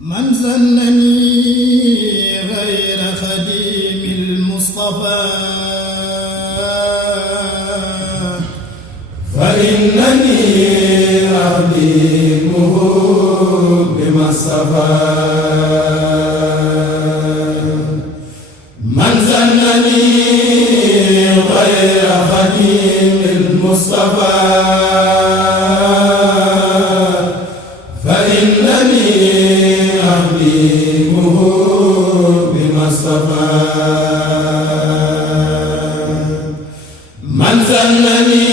من زنني غير خديم المصطفى فإنني أخدمه بما اصطفى من زنني غير خديم المصطفى فإنني أخدمه بما اصطفى من زنني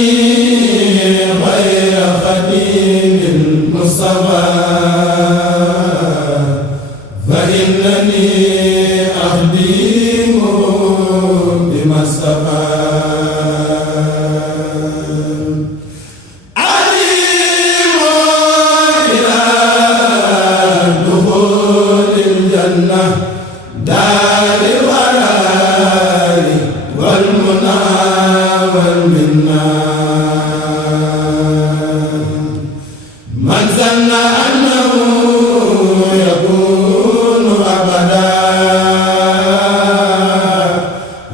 غير خديم المصطفى فإنني أخدمه بما اصطفى دار القرار والمنى والمنى من ظن أنه يكون أبدا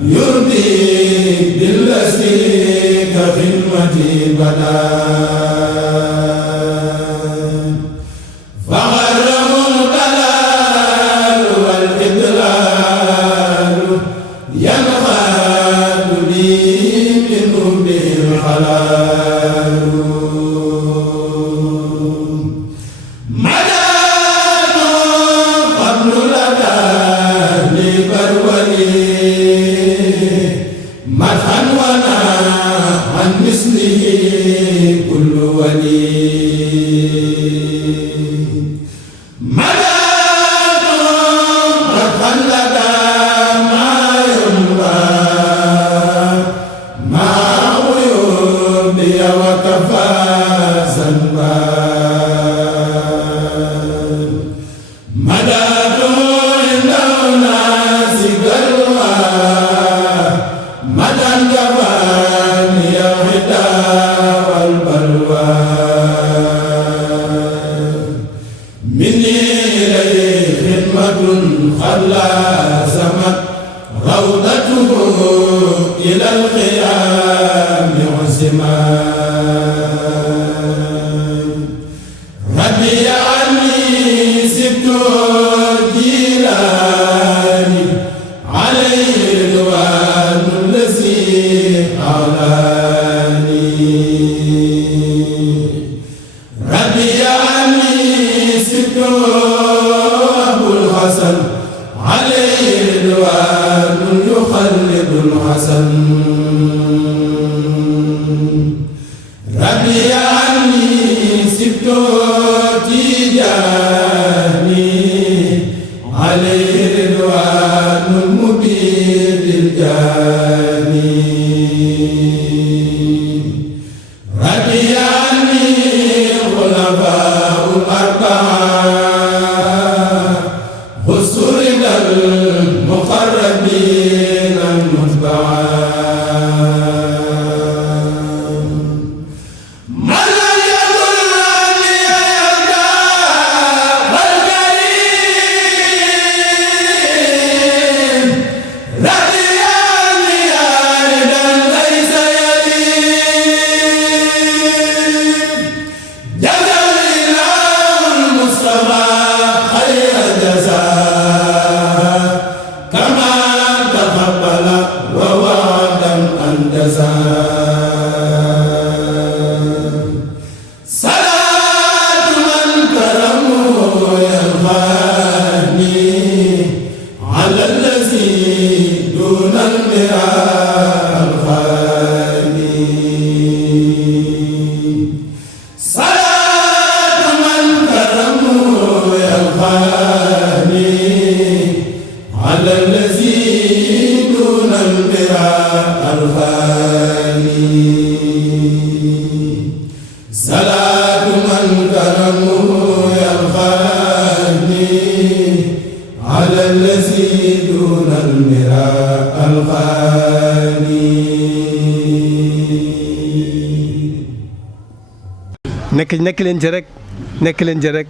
يرضي بالذي كخدمتي بدا إلى القيام عزما ربي عني سبت جيلاني عليه رضوان الذي أعلاني ربي عني سبت أبو الحسن عليه رضوان يخلد الحسن ربي عني سبت تيجاني عليه رضوان المبيد الجاني ربي عني خلفاء الأربعة خسر المقربين المتبعين nekk leen ci rek nekk leen ci rek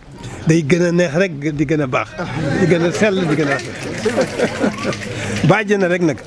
day gën a neex rek di gën a baax di gën a sell di gën a bàjj na rek nag